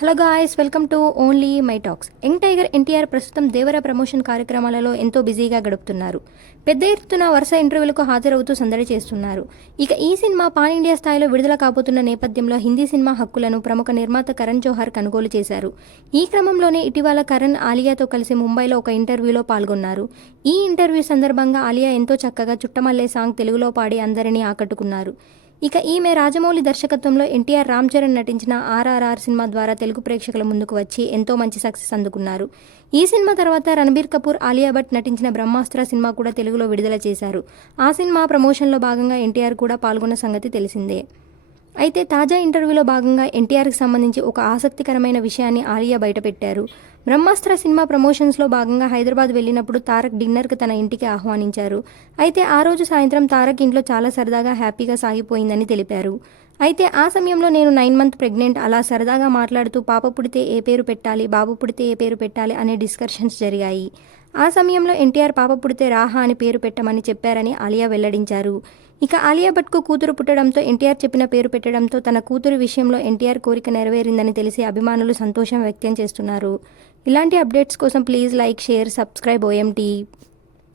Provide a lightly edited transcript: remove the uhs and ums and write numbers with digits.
Hello guys, welcome to only my talks. Young tiger NTR ప్రస్తుతం దేవర promotion కార్యక్రమాలలో ఎంతో బిజీగా గడుపుతున్నారు. పెద్ద ఎత్తున వరుస ఇంటర్వ్యూలకు హాజరవుతూ సందడి చేస్తున్నారు. ఇక ఈ సినిమా పాన్ ఇండియా స్థాయిలో విడుదల కాబోతున్న నేపథ్యంలో హిందీ సినిమా హక్కులను ప్రముఖ నిర్మాత కరణ్ జోహార్ కొనుగోలు చేశారు. ఈ క్రమంలోనే ఇటీవల కరణ్ ఆలియాతో కలిసి ముంబైలో ఒక ఇంటర్వ్యూలో పాల్గొన్నారు. ఈ ఇంటర్వ్యూ సందర్భంగా ఆలియా ఎంతో చక్కగా చుట్టమల్లే సాంగ్ తెలుగులో పాడి అందరినీ ఆకట్టుకున్నారు. ఇక ఈమె రాజమౌళి దర్శకత్వంలో ఎన్టీఆర్ రామ్ చరణ్ నటించిన ఆర్ఆర్ఆర్ సినిమా ద్వారా తెలుగు ప్రేక్షకుల ముందుకు వచ్చి ఎంతో మంచి సక్సెస్ అందుకున్నారు. ఈ సినిమా తర్వాత రణబీర్ కపూర్, ఆలియా భట్ నటించిన బ్రహ్మాస్త్ర సినిమా కూడా తెలుగులో విడుదల చేశారు. ఆ సినిమా ప్రమోషన్లో భాగంగా ఎన్టీఆర్ కూడా పాల్గొన్న సంగతి తెలిసిందే. అయితే తాజా ఇంటర్వ్యూలో భాగంగా ఎన్టీఆర్కి సంబంధించి ఒక ఆసక్తికరమైన విషయాన్ని ఆలియా బయటపెట్టారు. బ్రహ్మాస్త్ర సినిమా ప్రమోషన్స్లో భాగంగా హైదరాబాద్ వెళ్ళినప్పుడు తారక్ డిన్నర్కి తన ఇంటికి ఆహ్వానించారు. అయితే ఆ రోజు సాయంత్రం తారక్ ఇంట్లో చాలా సరదాగా హ్యాపీగా సాగిపోయిందని తెలిపారు. అయితే ఆ సమయంలో నేను 9 మంత్ ప్రెగ్నెంట్, అలా సరదాగా మాట్లాడుతూ పాప పుడితే ఏ పేరు పెట్టాలి, బాబు పుడితే ఏ పేరు పెట్టాలి అనే డిస్కషన్స్ జరిగాయి. ఆ సమయంలో ఎన్టీఆర్ పాప పుడితే రాహా అని పేరు పెట్టమని చెప్పారని ఆలియా వెల్లడించారు. ఇక ఆలియా భట్కు కూతురు పుట్టడంతో ఎన్టీఆర్ చెప్పిన పేరు పెట్టడంతో తన కూతురు విషయంలో ఎన్టీఆర్ కోరిక నెరవేరిందని తెలిసి అభిమానులు సంతోషం వ్యక్తం చేస్తున్నారు. ఇలాంటి అప్డేట్స్ కోసం please like, share, subscribe OMT.